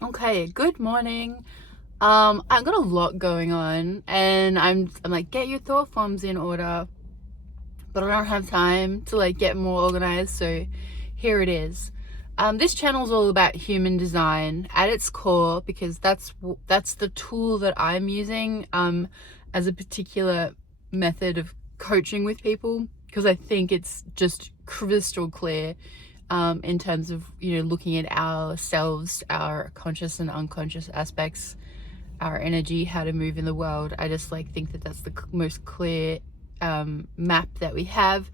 Okay, good morning. I've got a lot going on and I'm like, get your thought forms in order, but I don't have time to like get more organized, so here it is. This channel is all about human design at its core because that's the tool that I'm using as a particular method of coaching with people, because I think it's just crystal clear in terms of, looking at ourselves, our conscious and unconscious aspects, our energy, how to move in the world. I just like think that that's the most clear map that we have.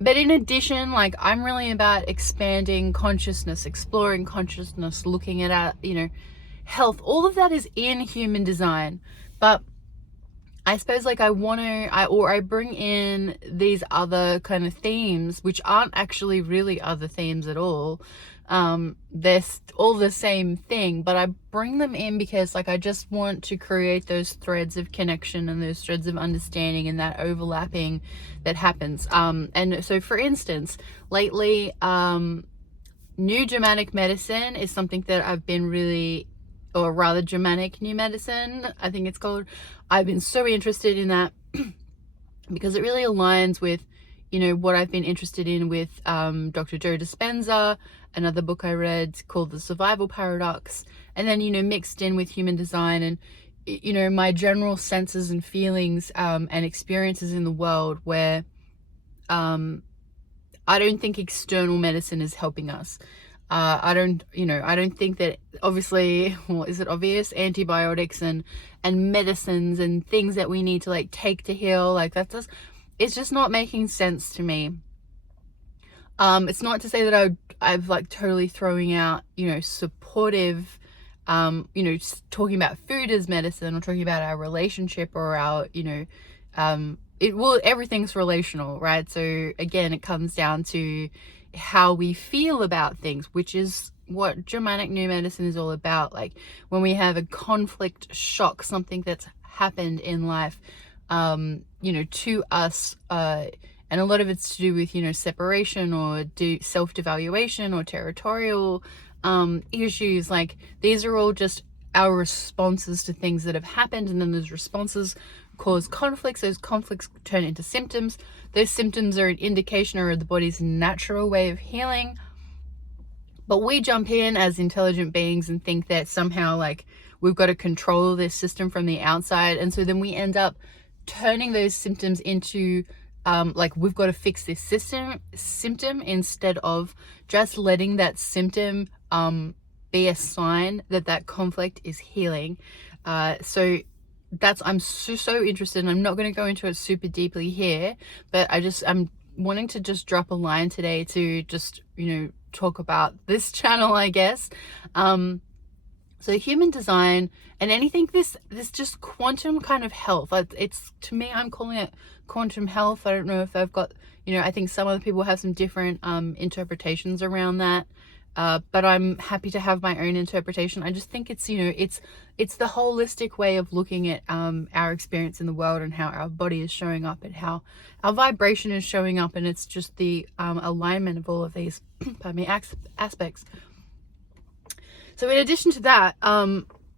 But in addition, like, I'm really about expanding consciousness, exploring consciousness, looking at our, health. All of that is in human design. But I suppose like I bring in these other kind of themes, which aren't actually really other themes at all. They're all the same thing, but I bring them in because like I just want to create those threads of connection and those threads of understanding and that overlapping that happens. And so for instance, lately, New Germanic Medicine is something that I've been really, or rather Germanic New Medicine, I think it's called. I've been so interested in that because it really aligns with, what I've been interested in with Dr. Joe Dispenza, another book I read called The Survival Paradox, and then, mixed in with human design and, my general senses and feelings and experiences in the world where I don't think external medicine is helping us. I don't think that, obviously, well, is it obvious? Antibiotics and medicines and things that we need to like take to heal, like it's just not making sense to me. It's not to say that I've like totally throwing out, supportive, talking about food as medicine or talking about our relationship or our, everything's relational, right? So again, it comes down to how we feel about things, which is what Germanic New Medicine is all about. Like when we have a conflict, shock, something that's happened in life, to us, and a lot of it's to do with, separation or self-devaluation or territorial issues. Like these are all just our responses to things that have happened, and then those responses cause conflicts. Those conflicts turn into symptoms. Those symptoms are an indication of the body's natural way of healing. But we jump in as intelligent beings and think that somehow like we've got to control this system from the outside. And so then we end up turning those symptoms into like we've got to fix this symptom instead of just letting that symptom be a sign that that conflict is healing. So I'm so interested, and I'm not going to go into it super deeply here, but I'm wanting to just drop a line today to just, talk about this channel, I guess. So human design and anything this just quantum kind of health. It's, to me, I'm calling it quantum health. I don't know if I've got, I think some other people have some different interpretations around that. But I'm happy to have my own interpretation. I just think it's, it's the holistic way of looking at our experience in the world and how our body is showing up and how our vibration is showing up. And it's just the alignment of all of these pardon me, aspects. So in addition to that,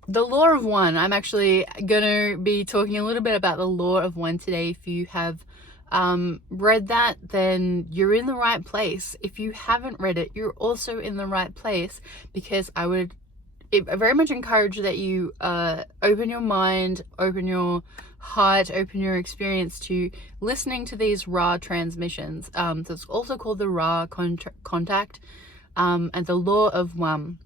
the law of one, I'm actually going to be talking a little bit about the law of one today. If you have read that, then you're in the right place. If you haven't read it, you're also in the right place, because I very much encourage that you open your mind, open your heart, open your experience to listening to these raw transmissions. So it's also called the raw contact and the law of one.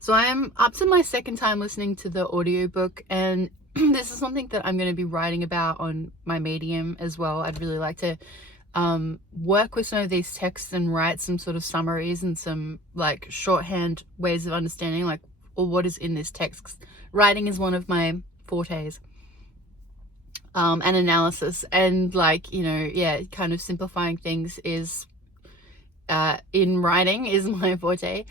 So I'm up to my second time listening to the audiobook, and this is something that I'm going to be writing about on my Medium as well. I'd really like to work with some of these texts and write some sort of summaries and some like shorthand ways of understanding like, or what is in this text. Writing is one of my fortes, and analysis, and like, kind of simplifying things is in writing is my forte.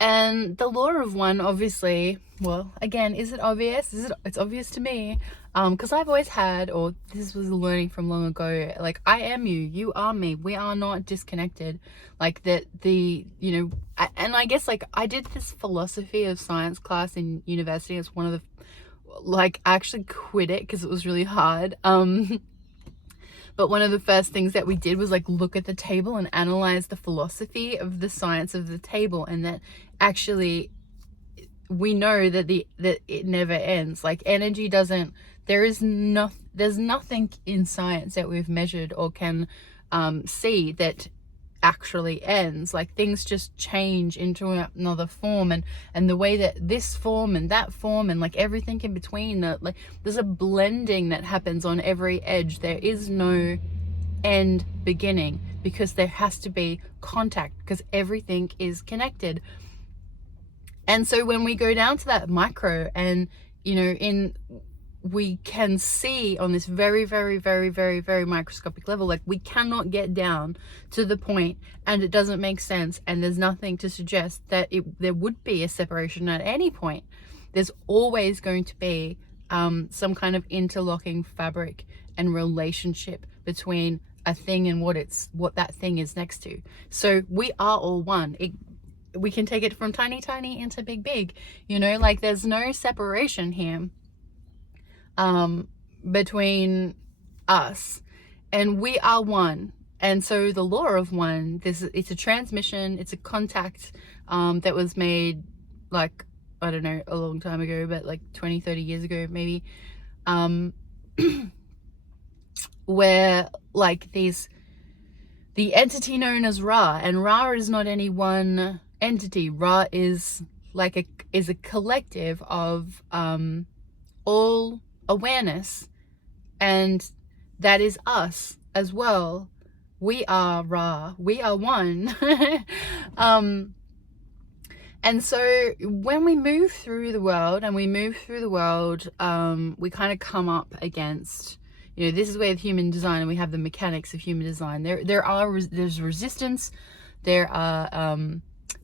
And the law of one, obviously, well, again, is it obvious? It's obvious to me, because I've always had, or this was learning from long ago, like, I am you, you are me, we are not disconnected. Like, that and I guess, like, I did this philosophy of science class in university. It's one of the, like, I actually quit it because it was really hard. But one of the first things that we did was, like, look at the table and analyze the philosophy of the science of the table, and that actually we know that it never ends. Like, energy doesn't, there's nothing in science that we've measured or can see that actually ends. Like, things just change into another form, and the way that this form and that form and, like, everything in between, that, like, there's a blending that happens on every edge. There is no end beginning, because there has to be contact, because everything is connected. And so when we go down to that micro, and we can see on this very, very, very, very, very microscopic level, like, we cannot get down to the point, and it doesn't make sense, and there's nothing to suggest that there would be a separation at any point. There's always going to be some kind of interlocking fabric and relationship between a thing and what that thing is next to. So we are all one. We can take it from tiny, tiny into big, big, like, there's no separation here between us, and we are one. And so the law of one, it's a transmission, it's a contact that was made, like, I don't know, a long time ago, but like 20-30 years ago maybe, where, like, the entity known as Ra, and Ra is not any one entity. Ra is like a collective of all awareness, and that is us as well. We are Ra, we are one. And so when we move through the world, we kind of come up against, this is where human design, and we have the mechanics of human design. There's resistance, there are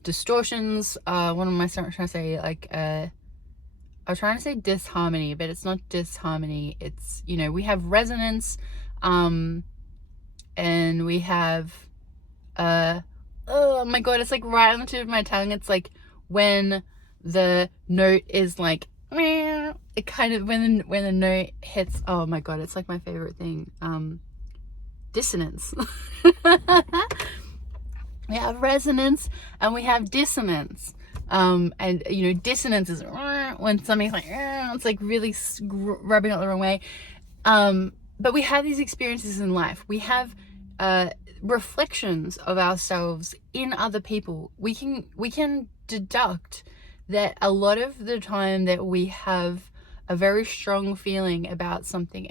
distortions. What am I trying to say? Like, I'm trying to say disharmony, but it's not disharmony. It's, we have resonance, and we have, oh my God, it's like right on the tip of my tongue. It's like when the note is like, it kind of, when the note hits, oh my God, it's like my favorite thing. Dissonance. We have resonance and we have dissonance. And dissonance is when something's like, it's like really rubbing out the wrong way. But we have these experiences in life. We have reflections of ourselves in other people. We can deduct that a lot of the time that we have a very strong feeling about something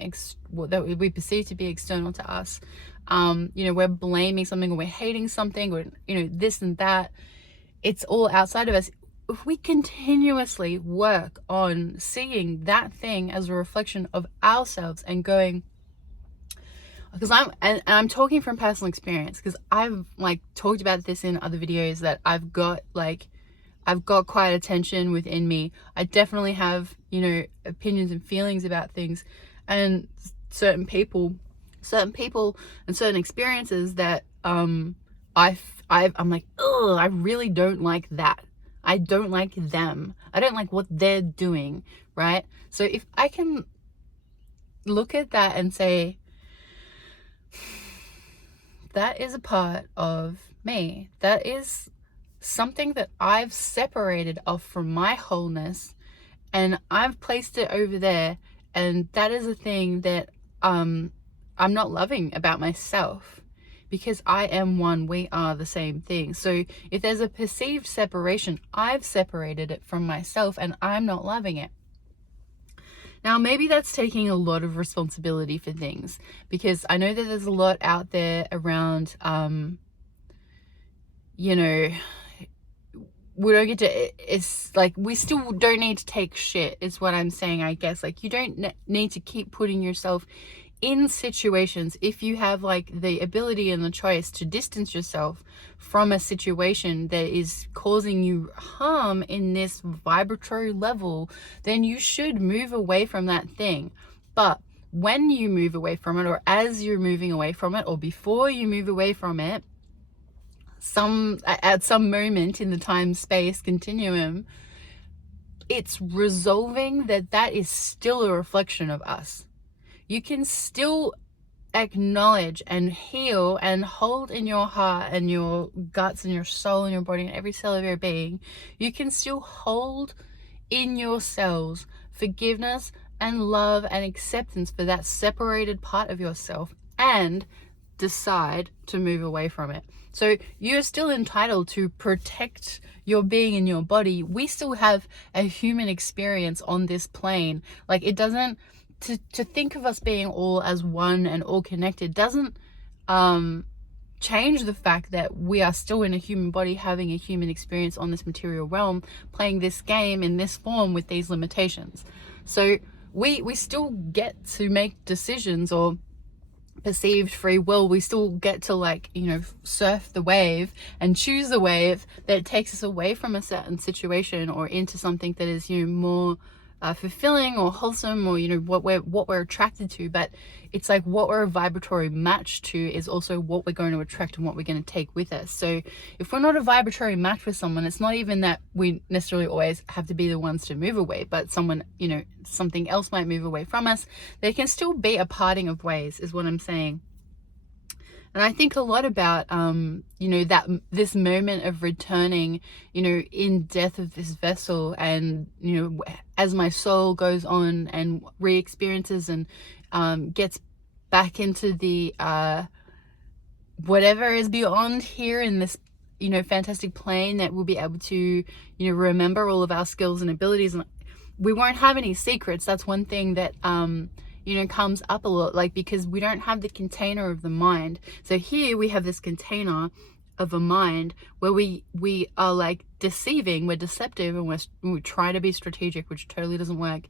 that we perceive to be external to us, we're blaming something, or we're hating something, or this and that, it's all outside of us. If we continuously work on seeing that thing as a reflection of ourselves and going, because I'm talking from personal experience, because I've, like, talked about this in other videos, that I've got quite a tension within me. I definitely have, opinions and feelings about things, and certain people and certain experiences that I'm like, oh, I really don't like that. I don't like them. I don't like what they're doing, right? So if I can look at that and say, that is a part of me, that is something that I've separated off from my wholeness, and I've placed it over there, and that is a thing that I'm not loving about myself, because I am one, we are the same thing. So if there's a perceived separation, I've separated it from myself, and I'm not loving it. Now, maybe that's taking a lot of responsibility for things, because I know that there's a lot out there around, we don't get to, it's like, we still don't need to take shit, is what I'm saying, I guess. Like, you don't need to keep putting yourself in situations, if you have like the ability and the choice to distance yourself from a situation that is causing you harm in this vibratory level, then you should move away from that thing. But when you move away from it, or as you're moving away from it, or before you move away from it, at some moment in the time space continuum, it's resolving that is still a reflection of us. You can still acknowledge and heal and hold in your heart and your guts and your soul and your body and every cell of your being, you can still hold in your cells forgiveness and love and acceptance for that separated part of yourself, and decide to move away from it. So you're still entitled to protect your being in your body. We still have a human experience on this plane. Like, it doesn't, to think of us being all as one and all connected doesn't change the fact that we are still in a human body, having a human experience on this material realm, playing this game in this form with these limitations. So we still get to make decisions, or perceived free will. We still get to, like, you know, surf the wave and choose the wave that takes us away from a certain situation or into something that is, you know, more fulfilling or wholesome, or, you know, what we're attracted to. But it's like what we're a vibratory match to is also what we're going to attract and what we're going to take with us. So if we're not a vibratory match with someone, it's not even that we necessarily always have to be the ones to move away, but someone, you know, something else might move away from us. There can still be a parting of ways, is what I'm saying. And I think a lot about, you know, that this moment of returning, you know, in death of this vessel, and, you know, as my soul goes on and re-experiences and gets back into the whatever is beyond here in this, you know, fantastic plane, that we'll be able to, you know, remember all of our skills and abilities, and we won't have any secrets. That's one thing that you know, comes up a lot, like, because we don't have the container of the mind. So here we have this container of a mind where we are like deceiving, we're deceptive, and we try to be strategic, which totally doesn't work.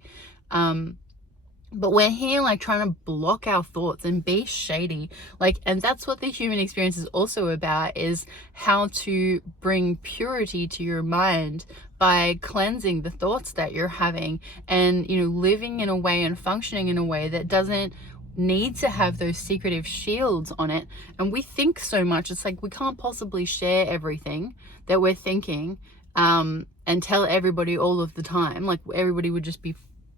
But we're here like trying to block our thoughts and be shady, like, and that's what the human experience is also about, is how to bring purity to your mind by cleansing the thoughts that you're having, and, you know, living in a way and functioning in a way that doesn't need to have those secretive shields on it. And we think so much, it's like we can't possibly share everything that we're thinking and tell everybody all of the time. Like, everybody would just be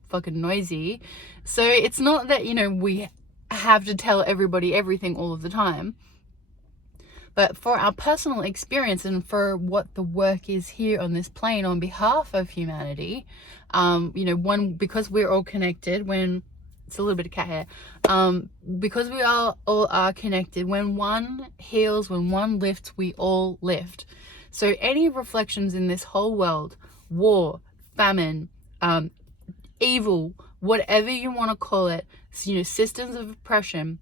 fucking noisy. So it's not that, you know, we have to tell everybody everything all of the time, but for our personal experience and for what the work is here on this plane on behalf of humanity, you know, because we're all connected, when it's a little bit of cat hair, because we all are connected, when one heals, when one lifts, we all lift. So any reflections in this whole world, war, famine, evil, whatever you want to call it, you know, systems of oppression,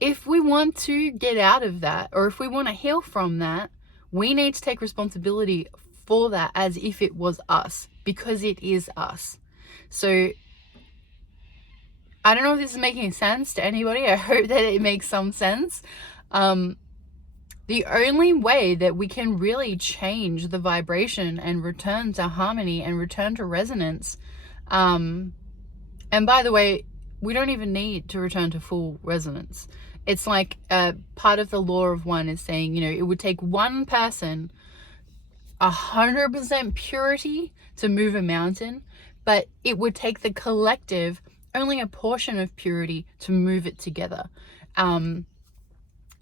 if we want to get out of that, or if we want to heal from that, we need to take responsibility for that as if it was us, because it is us. So I don't know if this is making sense to anybody. I hope that it makes some sense. The only way that we can really change the vibration and return to harmony and return to resonance, and by the way, we don't even need to return to full resonance. It's like part of the law of one is saying, you know, it would take one person 100% purity to move a mountain, but it would take the collective only a portion of purity to move it together.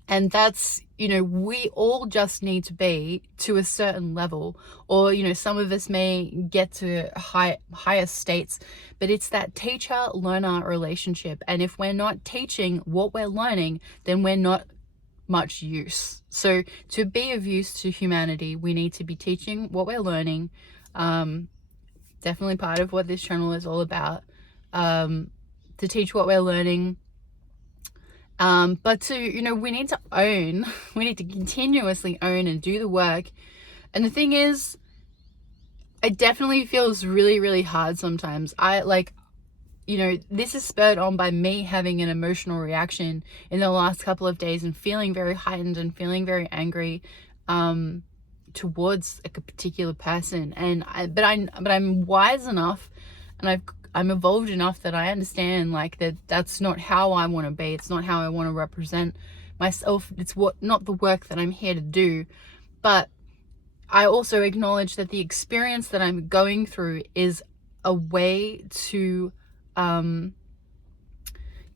And that's, you know, we all just need to be to a certain level, or, you know, some of us may get to higher states, but it's that teacher-learner relationship. And if we're not teaching what we're learning, then we're not much use. So to be of use to humanity, we need to be teaching what we're learning. Definitely part of what this channel is all about, to teach what we're learning. But to, you know, we need to own, we need to continuously own and do the work. And the thing is, it definitely feels really, really hard sometimes. you know, this is spurred on by me having an emotional reaction in the last couple of days and feeling very heightened and feeling very angry towards like a particular person. And but I'm wise enough, and I'm evolved enough that I understand like that's not how I want to be. It's not how I want to represent myself. It's not the work that I'm here to do. But I also acknowledge that the experience that I'm going through is a way to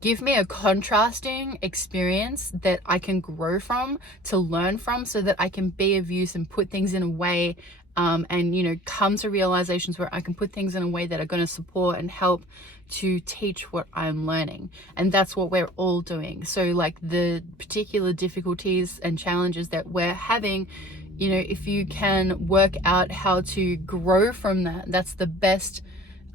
give me a contrasting experience that I can grow from, to learn from, so that I can be of use and put things in a way and, you know, come to realizations where I can put things in a way that are going to support and help to teach what I'm learning. And that's what we're all doing. So like the particular difficulties and challenges that we're having, you know, if you can work out how to grow from that, that's the best.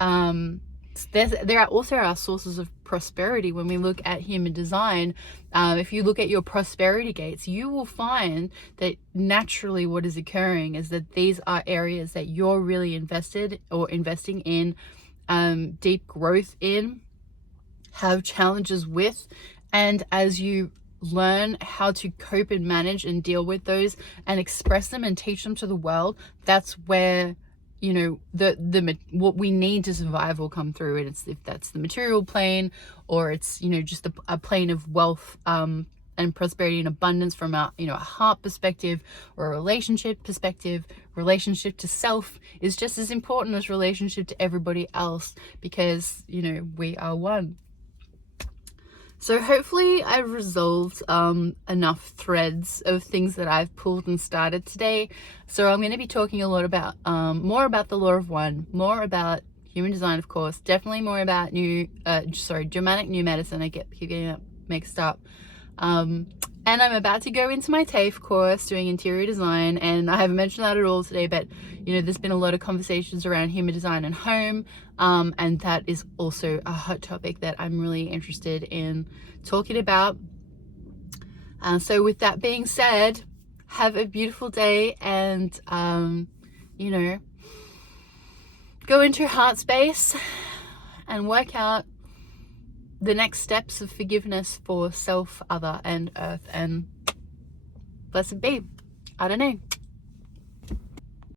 There are also our sources of prosperity when we look at human design. If you look at your prosperity gates, you will find that naturally what is occurring is that these are areas that you're really invested or investing in, deep growth in, have challenges with, and as you learn how to cope and manage and deal with those and express them and teach them to the world, that's where, you know, the what we need to survive will come through. And it's, if that's the material plane, or it's, you know, just a plane of wealth and prosperity and abundance from a, you know, a heart perspective or a relationship perspective. Relationship to self is just as important as relationship to everybody else, because, you know, we are one. So hopefully I've resolved enough threads of things that I've pulled and started today. So I'm going to be talking a lot about more about the law of one, more about human design, of course, definitely more about Germanic New Medicine. I keep getting that mixed up. And I'm about to go into my TAFE course doing interior design, and I haven't mentioned that at all today, but you know, there's been a lot of conversations around human design and home, and that is also a hot topic that I'm really interested in talking about. So with that being said, have a beautiful day, and you know, go into your heart space and work out the next steps of forgiveness for self, other, and earth, and blessed be. I don't know.